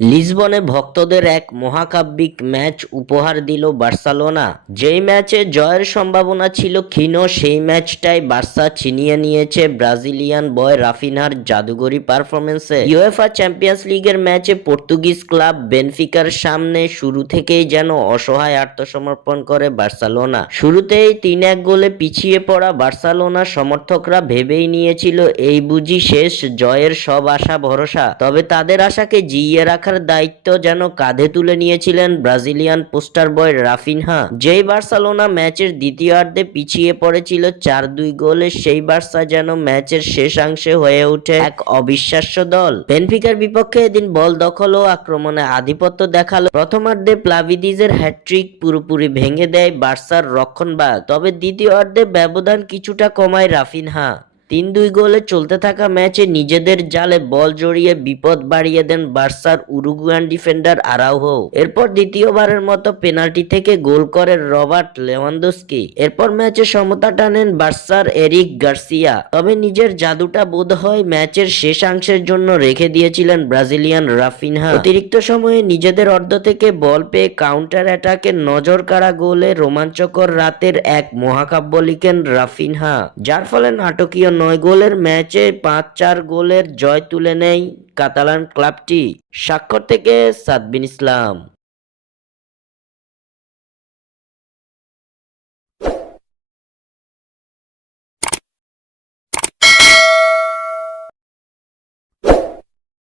লিসবনে ভক্তদের এক মহাকাব্যিক ম্যাচ উপহার দিল বার্সেলোনা। যেই ম্যাচে জয়ের সম্ভাবনা ছিল ক্ষীণ, সেই ম্যাচটাই বার্সা ছিনিয়ে নিয়েছে ব্রাজিলিয়ান বয় রাফিনহার জাদুগরি পারফরমেন্সে। ইউএফা চ্যাম্পিয়ন্স লিগের ম্যাচে পর্তুগিজ ক্লাব বেনফিকার সামনে শুরু থেকেই যেন অসহায় আত্মসমর্পণ করে বার্সেলোনা। শুরুতেই 3-1 গোলে পিছিয়ে পড়া বার্সেলোনা সমর্থকরা ভেবেই নিয়েছিল এই বুঝি শেষ, জয়ের সব আশা ভরসা। তবে তাদের আশাকে জিইয়ে রাখার দায়িত্ব যেন কাঁধে তুলে নিয়েছিলেন ব্রাজিলিয়ান পোস্টার বয় রাফিনহা। যেই বার্সেলোনা ম্যাচের দ্বিতীয়ার্ধে পিছিয়ে পড়েছিল 4-2 গোলে, সেই বার্সা যেন ম্যাচের শেষাংশে হয়ে ওঠে এক অবিশ্বাস্য দল। বেনফিকার বিপক্ষে এদিন বল দখল ও আক্রমণে আধিপত্য দেখালো। প্রথমার্ধে প্লাভিদিজের হ্যাটট্রিক পুরোপুরি ভেঙে দেয় বার্সার রক্ষণভাগ, তবে দ্বিতীয়ার্ধে ব্যবধান কিছুটা কমায় রাফিনহা। 3-2 গোলে চলতে থাকা ম্যাচে নিজেদের জালে বল জড়িয়ে বিপদ বাড়িয়ে দেন বার্সার উরুগুয়ান ডিফেন্ডার আরাউহো। এরপর দ্বিতীয়বারের মতো পেনাল্টি থেকে গোল করেন রবার্ট লেভানদস্কি। এরপর ম্যাচে সমতা টানেন বার্সার এরিক গার্সিয়া। তবে নিজের জাদুটা বোধহয় ম্যাচের শেষাংশের জন্য রেখে দিয়েছিলেন ব্রাজিলিয়ান রাফিনহা। অতিরিক্ত সময়ে নিজেদের অর্ধ থেকে বল পেয়ে কাউন্টার অ্যাটাকে নজর কাড়া গোলে রোমাঞ্চকর রাতের এক মহাকাব্য লিখেন রাফিনহা, যার ফলে নাটকীয় 9 গোলের ম্যাচে 5-4 গোলের জয় তুলে নেয় কাতালান ক্লাবটি। স্বাক্ষর থেকে সাদবিন ইসলাম।